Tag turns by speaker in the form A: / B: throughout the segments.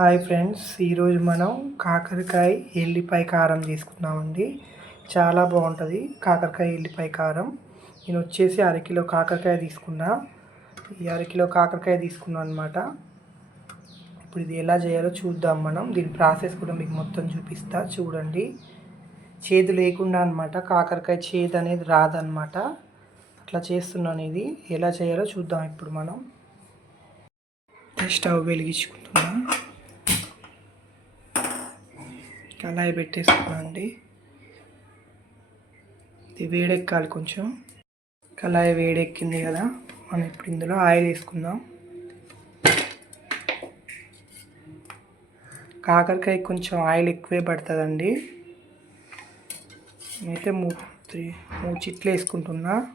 A: Hi friends ఈరోజు మనం కాకరకాయ ఎల్లిపాయ కారం తీసుకున్నామండి చాలా బాగుంటుంది కాకరకాయ ఎల్లిపాయ కారం. నేను వచ్చేసి అరకిలో కాకరకాయ తీసుకున్నా. ఈ అరకిలో కాకరకాయ తీసుకున్నాను అనమాట ఇప్పుడు ఇది ఎలా చేయాలో చూద్దాం మనం. దీని ప్రాసెస్ కూడా మీకు మొత్తం చూపిస్తా. చూడండి. చేదు లేకుండా అనమాట కాకరకాయ చేదు అనేది రాదనమాట అట్లా చేస్తున్నాను ఇది. ఎలా చేయాలో చూద్దాం ఇప్పుడు మనం. స్టవ్ వెలిగించుకుంటున్నాం. కళాయి పెట్టేసుకున్నా అండి ఇది వేడెక్కాలి కొంచెం. కళాయి వేడెక్కింది కదా మనం ఇప్పుడు ఇందులో ఆయిల్ వేసుకుందాం. కాకరకాయ కొంచెం ఆయిల్ ఎక్కువే పడుతుందండి. నేనైతే మూ త్రీ మూడు చిట్లు వేసుకుంటున్నా.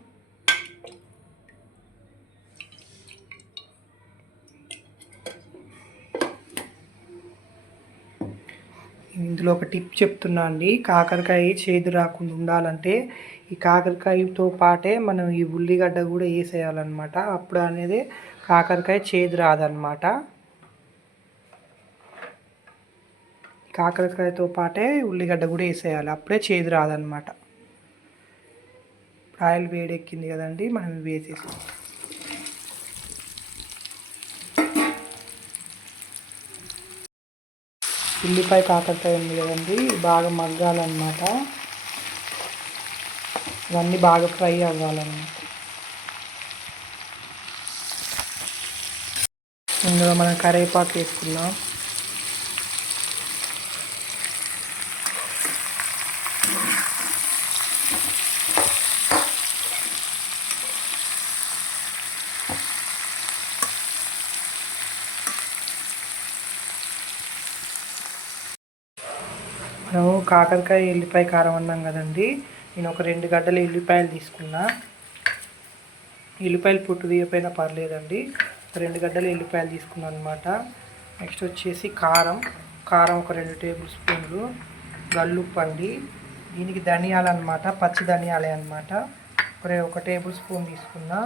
A: ఇందులో ఒక టిప్ చెప్తున్నా అండి. కాకరకాయ చేదు రాకుండా ఉండాలంటే ఈ కాకరకాయతో పాటే మనం ఈ ఉల్లిగడ్డ కూడా వేసేయాలన్నమాట. అప్పుడు అనేది కాకరకాయ చేదు రాదనమాట కాకరకాయతో పాటే ఉల్లిగడ్డ కూడా వేసేయాలి. అప్పుడే చేదు రాదనమాట ఆయిల్ వేడెక్కింది కదండి మనం వేసేసాం ఉల్లిపాయ కాకరకాయ ఉంది కదండి బాగా మగ్గాలన్నమాట. ఇవన్నీ బాగా ఫ్రై అవ్వాలన్నమాట. ఇందులో మనం కరివేపాకు వేసుకుందాం. మనము కాకరకాయ ఎల్లిపాయ కారం అన్నాం కదండి. నేను ఒక రెండు గడ్డలు ఎల్లిపాయలు తీసుకున్నా. ఎల్లిపాయలు పుట్టు తీయపోయినా పర్లేదండి. రెండు గడ్డలు ఎల్లిపాయలు తీసుకున్నాను అనమాట నెక్స్ట్ వచ్చేసి కారం. కారం ఒక రెండు టేబుల్ స్పూన్లు. గల్లుప్పు అండి. దీనికి ధనియాలు అనమాట పచ్చి ధనియాలే అనమాట ఒక ఒక టేబుల్ స్పూన్ తీసుకున్నా.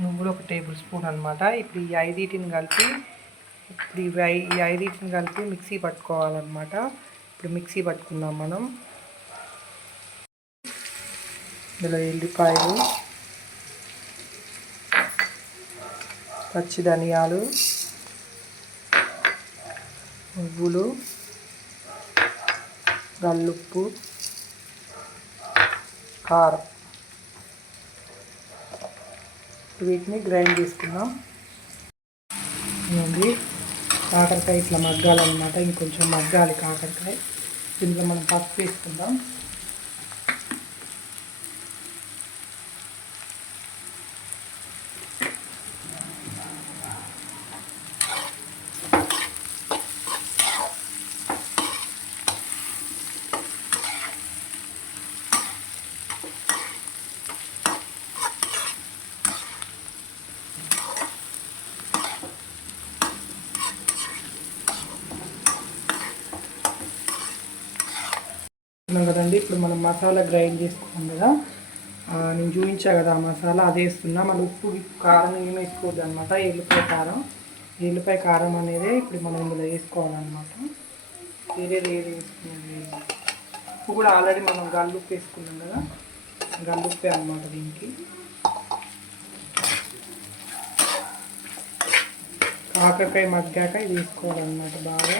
A: నువ్వులు ఒక టేబుల్ స్పూన్ అనమాట ఇప్పుడు ఈ ఐదింటిని కలిపి ఇప్పుడు ఇవి ఈ ఐదింటిని కలిపి మిక్సీ పట్టుకోవాలన్నమాట. ఇప్పుడు మిక్సీ పట్టుకుందాం మనం. ఇందులో ఎల్లిపాయలు పచ్చి ధనియాలు నువ్వులు గల్లుప్పు కారం. వీటిని గ్రైండ్ చేసుకుందాం. కాకరకాయ ఇట్లా మగ్గాలన్నమాట. ఇంకొంచెం మగ్గాలి కాకరకాయ. దీంట్లో మనం పప్పు వేసుకుందాం. కదండి ఇప్పుడు మనం మసాలా గ్రైండ్ చేసుకున్నాం కదా. నేను చూపించా కదా మసాలా అది వేస్తున్నా. మన ఉప్పు కారం ఏమి వేసుకోవద్దు అనమాట ఎల్లిపాయ కారం. ఎల్లిపాయ కారం అనేది ఇప్పుడు మనం ఇందులో వేసుకోవాలన్నమాట. వేరేది ఏది వేసుకున్నది ఉప్పు కూడా ఆల్రెడీ మనం గల్లుప్పు వేసుకున్నాం కదా. గల్లుప్పే అనమాట దీనికి. కాకరకాయ మగ్గాక ఇది వేసుకోవాలన్నమాట బాగా.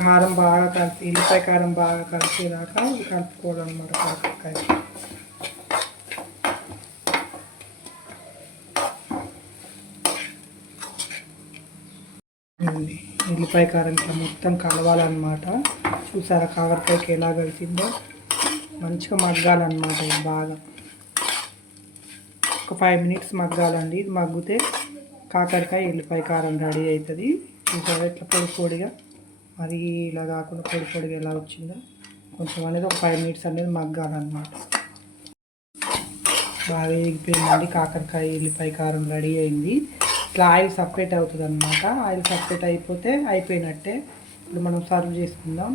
A: కారం బాగా కలిసి ఉల్లిపాయ కారం బాగా కలిసేదాకా కలుపుకోవడం అనమాట కాకరకాయ ఉల్లిపాయ కారం ఇట్లా మొత్తం కలవాలన్నమాట. చూసారా కాకరకాయకి ఎలా కలిసిందో మంచిగా మగ్గాలన్నమాట ఇది బాగా. ఒక ఫైవ్ మినిట్స్ మగ్గాలండి. ఇది మగ్గితే కాకరకాయ ఉల్లిపాయ కారం రెడీ అవుతుంది. చూసారా ఇట్లా పొడి పొడిగా మరి ఇలా కాకుండా పొడి పొడిగా ఎలా వచ్చిందో? కొంచెం అనేది ఒక ఫైవ్ మినిట్స్ అనేది మగ్గాలన్నమాట. బాగా ఎగిపోయిందండి కాకరకాయ ఎల్లిపాయ కారం రెడీ అయింది. ఇట్లా ఆయిల్ సపరేట్ అవుతుంది అనమాట ఆయిల్ సపరేట్ అయిపోతే అయిపోయినట్టే. ఇప్పుడు మనం సర్వ్ చేసుకుందాం.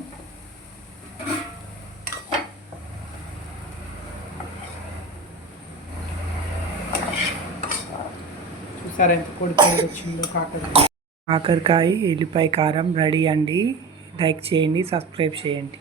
A: చూసారా ఎంత కొడుకు వచ్చిందో కాకరకాయ. కాకరకాయ ఎల్లిపాయ కారం రెడీ అండి. లైక్ చేయండి సబ్స్క్రైబ్ చేయండి.